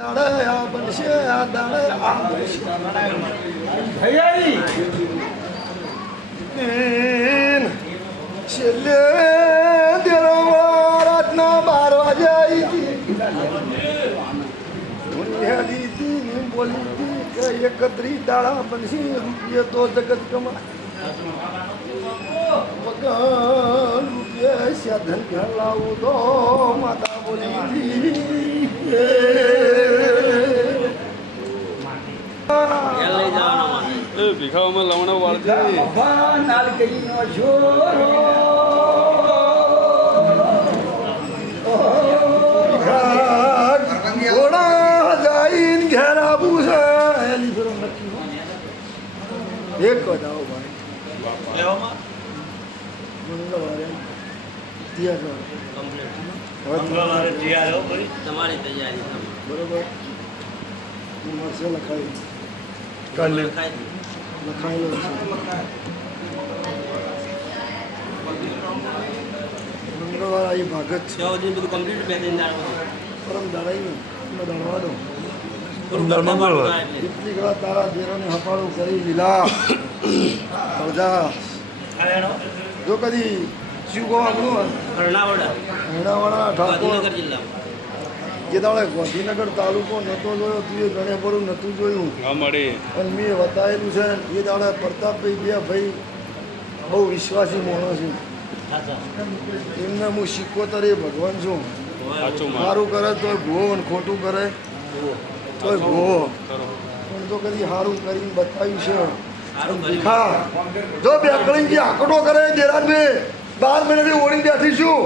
દાડે આ બનશે આ છેલ્લે દેરવા રાતના બાર વાગે આવી કે એકત્રી દાડા બનશે રૂપિયા તો જગત કમા સાધન લાવું તો માતા બોલી એ ભીખાઓમાં લવણો છે. હો. એક જ ભાઈ. મંગળવારે. હવે તમારી તૈયારી બરોબર? હું મારશે લખાવી કાલે. દો. લખાયેલો છે. મંગળવાર આવી ભાગત છે. ત્યાં બધું કમ્પ્લીટ. પરમ દાડાઈ એટલે. તારા દેરોને હપાળું કરી લીલા પ્રજા જો કદી શિવ ગોવા કર્ણાવડા હેણાવાળા ઠાકોર. જિલ્લામાં. જે દાડે ગાંધીનગર તાલુકો નહોતો જોયો તું ગણે નતું નહોતું જોયું. પણ અને મેં વતાવેલું છે એ દાડે પ્રતાપભાઈ બે ભાઈ બહુ વિશ્વાસી માણસ છું. એમને હું શીખોતર એ ભગવાન છું. સારું કરે તોય ભૂવો અને ખોટું કરે. તોય ભૂવો. પણ તો કદી સારું કરીને બતાવ્યું છે. હા. જો બેકડી જે આંકડો કરે દેરાજ બે બાર મહિનાથી ઓળી બેઠી છું.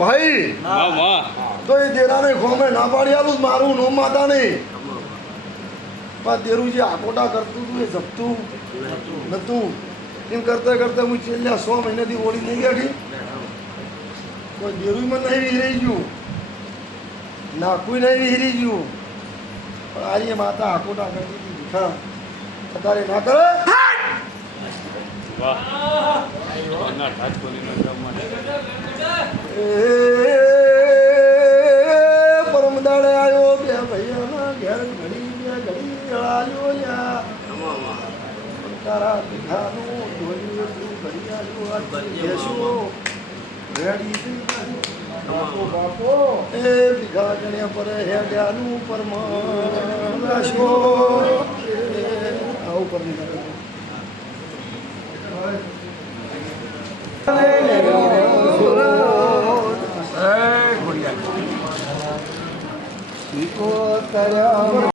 ભાઈ તો એ દેરાને ખોમે ના પાડી આલું મારું નો માતા નહીં. પણ દેરું જે આકોટા કરતું હતું એ જપતું નતું. એમ કરતા કરતા હું છેલ્લા સો મહિનાથી ઓળી નહીં બેઠી. કોઈ દેરું મને નહીં વિહરી ગયું. નાખું નહીં વિહરી ગયું. પણ આર્ય માતા આકોટા કરતી હતી. ભીખા અત્યારે ના કરે? વાહ. ના ઠાકોરીનો ગામ પરમ દાડે આવ્યો બે ભૈયાના ઘેર ઘડી બે ઘડી આવ્યો યા તારા ભીખાનું ઢોલિયું તું ઘડી આવ્યો. બેસો રેડી બાપો બાપો. એ ભીખા ગણ્યા પર હેડ્યાનું પરમાશો આવું કરી કર્યા